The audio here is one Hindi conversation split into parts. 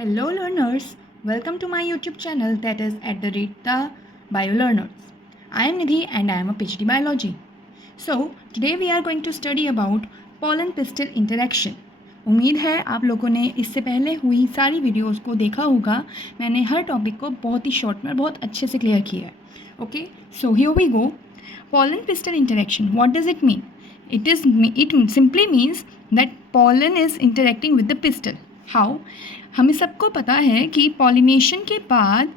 Hello learners, welcome to my YouTube channel that is at the rate the BioLearners. I am Nidhi and I am a PhD biology. So today we are going to study about pollen pistil interaction. उम्मीद है आप लोगों ने इससे पहले हुई सारी वीडियोस को देखा होगा. मैंने हर टॉपिक को बहुत ही शॉर्ट में बहुत अच्छे से क्लियर किया है. Okay, so here we go. Pollen pistil interaction, what does it mean? It simply means that pollen is interacting with the pistil. How? हमें सबको पता है कि पॉलिनेशन के बाद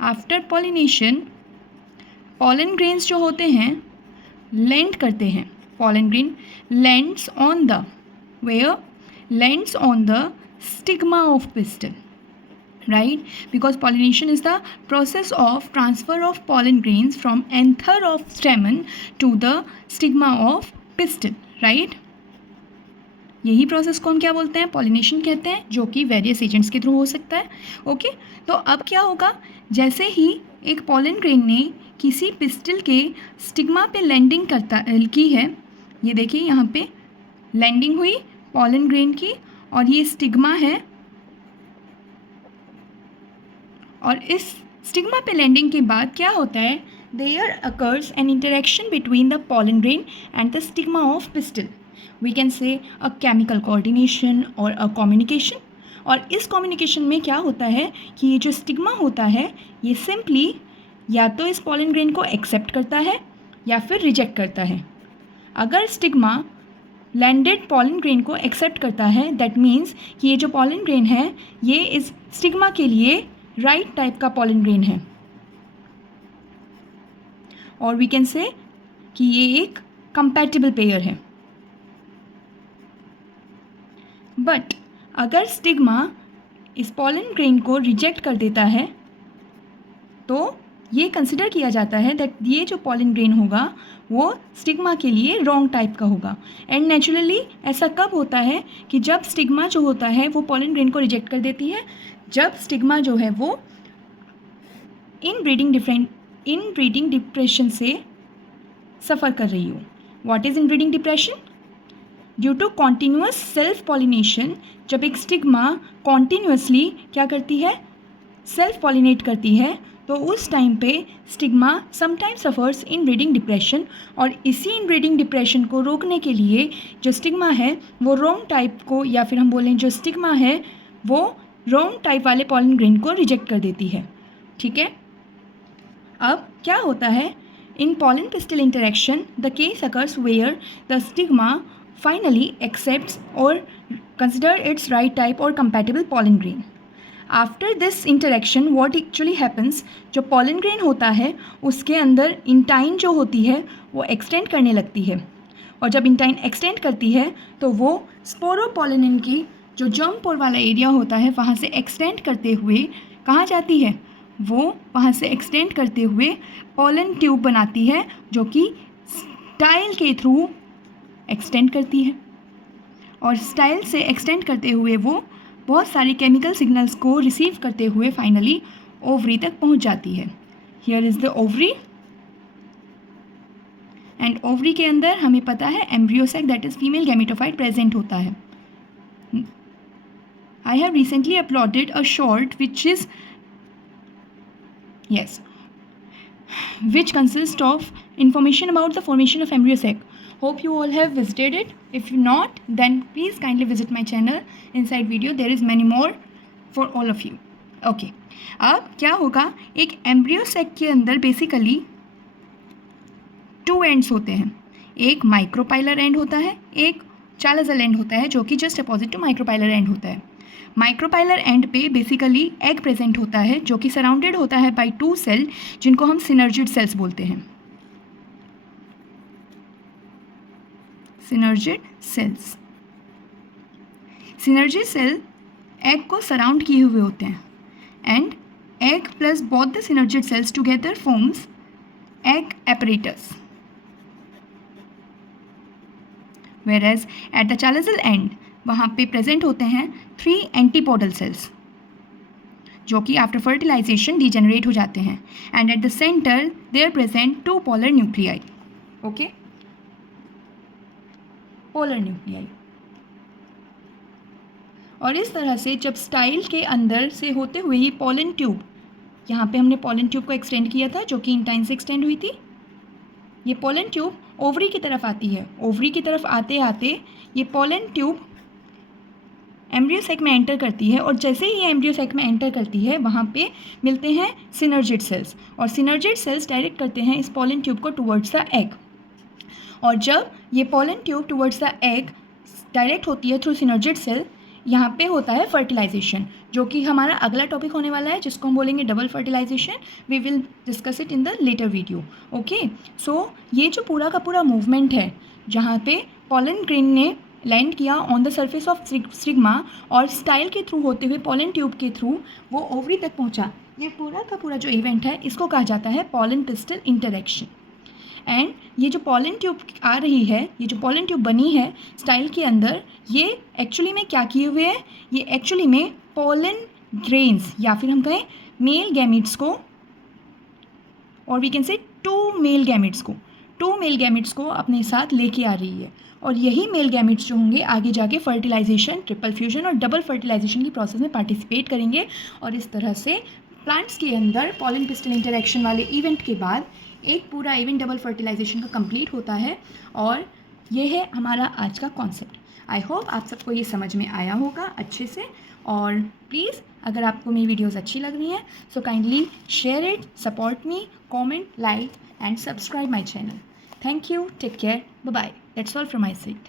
आफ्टर पॉलिनेशन पॉलन ग्रेन्स जो होते हैं लैंड करते हैं. Pollen grain lands on the lands on the stigma of pistol, right? Because pollination is the process of transfer of pollen grains from anther of stamen to the stigma of pistil, right? यही प्रोसेस को हम क्या बोलते हैं? पॉलिनेशन कहते हैं, जो कि वेरियस एजेंट्स के थ्रू हो सकता है. ओके, तो अब क्या होगा, जैसे ही एक पॉलन ग्रेन ने किसी पिस्टल के स्टिग्मा पे लैंडिंग की है, ये देखिए यहाँ पे लैंडिंग हुई पॉलन ग्रेन की और ये स्टिग्मा है, और इस स्टिग्मा पे लैंडिंग के बाद क्या होता है, there occurs an interaction between the pollen grain and the stigma of pistil. We can say a chemical coordination और अ कम्युनिकेशन. और इस कम्युनिकेशन में क्या होता है कि ये जो स्टिग्मा होता है ये सिंपली या तो इस पॉलन ग्रेन को एक्सेप्ट करता है या फिर रिजेक्ट करता है. अगर स्टिग्मा लैंडेड पॉलन ग्रेन को एक्सेप्ट करता है, दैट मीन्स कि ये जो पॉलन ग्रेन है ये इस स्टिग्मा के लिए राइट टाइप का पॉलन ग्रेन है, और वी कैन से कि ये एक कंपैटिबल पेयर है. बट अगर स्टिग्मा इस पॉलन ग्रेन को रिजेक्ट कर देता है तो ये कंसिडर किया जाता है दैट ये जो पॉलन ग्रेन होगा वो स्टिग्मा के लिए रॉन्ग टाइप का होगा. एंड नेचुरली ऐसा कब होता है कि जब स्टिग्मा जो होता है वो पॉलन ग्रेन को रिजेक्ट कर देती है, जब स्टिग्मा जो है वो इनब्रीडिंग डिप्रेशन से सफ़र कर रही हो. What is inbreeding depression? Due to continuous self pollination, जब एक स्टिग्मा कॉन्टीन्यूअसली क्या करती है, सेल्फ पॉलिनेट करती है, तो उस टाइम पे stigma sometime suffers inbreeding depression. और इसी इनब्रीडिंग डिप्रेशन को रोकने के लिए जो स्टिग्मा है वो रॉन्ग टाइप को, या फिर हम बोलें जो स्टिग्मा है वो रॉन्ग टाइप वाले पॉलन ग्रेन को रिजेक्ट कर देती है. ठीक है, अब क्या होता है, in pollen pistil interaction the case occurs where the stigma finally accepts or consider its right type or compatible pollen grain. After this interaction what actually happens, जो pollen grain होता है उसके अंदर इंटाइन जो होती है वो एक्सटेंड करने लगती है, और जब इंटाइन एक्सटेंड करती है तो वो स्पोरोपोलिन की जो जर्म पोर वाला एरिया होता है वहाँ से एक्सटेंड करते हुए कहाँ जाती है, वो वहाँ से एक्सटेंड करते हुए पोलन ट्यूब बनाती है, जो कि स्टाइल के थ्रू एक्सटेंड करती है. और स्टाइल से एक्सटेंड करते हुए वो बहुत सारे केमिकल सिग्नल्स को रिसीव करते हुए फाइनली ओवरी तक पहुंच जाती है. Here is the ovary, and ovary के अंदर हमें पता है embryo sac that is female gametophyte present होता है. I have recently uploaded a short which consists of information about the formation of embryo sac. Hope you all have visited it. If not, then please kindly visit my channel. Inside video there is many more for all of you. Okay, अब क्या होगा, एक एम्ब्रियो सेक के अंदर बेसिकली 2 एंड्स होते हैं. एक माइक्रोपाइलर एंड होता है, एक चालाजल एंड होता है, जो कि just opposite to micropylar end होता है. माइक्रोपाइलर एंड पे बेसिकली एग प्रेजेंट होता है, जो कि सराउंडेड होता है बाय 2 सेल जिनको हम सिनर्जिड सेल्स बोलते हैं. सिनर्जिड सेल एग को सराउंड किए हुए होते हैं, and egg plus both the synergid cells together forms egg apparatus. Whereas at the chalazal end वहाँ पे प्रेजेंट होते हैं 3 एंटीपोडल सेल्स, जो कि आफ्टर फर्टिलाइजेशन डिजेनरेट हो जाते हैं, and at the centre there present 2 polar nuclei. Okay, polar nuclei. और इस तरह से जब स्टाइल के अंदर से होते हुए ये पॉलन ट्यूब, यहाँ पे हमने पॉलन ट्यूब को एक्सटेंड किया था जो कि इंटाइन से एक्सटेंड हुई थी, ये पॉलन ट्यूब ओवरी की तरफ आती है। ओवरी की तरफ आते आते ये पॉलन ट्यूब एम्ब्रियो सैक में एंटर करती है, और जैसे ही ये एम्ब्रियो सैक में एंटर करती है वहाँ पे मिलते हैं सिनर्जिड सेल्स, और सिनर्जिड सेल्स डायरेक्ट करते हैं इस पॉलन ट्यूब को टुवर्ड्स द एग। और जब ये pollen tube towards the egg direct होती है थ्रू सिनर्जिड सेल, यहाँ पे होता है फर्टिलाइजेशन, जो कि हमारा अगला टॉपिक होने वाला है जिसको हम बोलेंगे double fertilization. We will discuss it in the later video. Okay, so ये जो पूरा का पूरा मूवमेंट है जहाँ पे पॉलन ग्रेन ने लैंड किया on the surface of stigma और स्टाइल के थ्रू होते हुए पॉलन ट्यूब के थ्रू वो ओवरी तक पहुँचा, ये पूरा का पूरा जो इवेंट है इसको कहा जाता है पॉलन पिस्टल इंटरेक्शन। एंड ये जो पॉलन ट्यूब आ रही है, ये जो पॉलन ट्यूब बनी है स्टाइल के अंदर, ये एक्चुअली में क्या किए हुए है, ये एक्चुअली में पॉलन ग्रेन्स या फिर हम कहें मेल गैमिट्स को, और we can say two male gametes को अपने साथ लेके आ रही है। और यही मेल गैमिट्स जो होंगे आगे जाके फर्टिलाइजेशन, ट्रिपल फ्यूजन और डबल फर्टिलाइजेशन की प्रोसेस में पार्टिसिपेट करेंगे, और इस तरह से प्लांट्स के अंदर पॉलन पिस्टल इंटरेक्शन वाले इवेंट के बाद एक पूरा इवेंट डबल फर्टिलाइजेशन का कंप्लीट होता है। और ये है हमारा आज का कॉन्सेप्ट। आई होप आप सबको ये समझ में आया होगा अच्छे से। और प्लीज़ अगर आपको मेरी वीडियोस अच्छी लग रही हैं so kindly share it, support me, comment, like and subscribe my channel. Thank you, take care, bye bye. That's all from my side.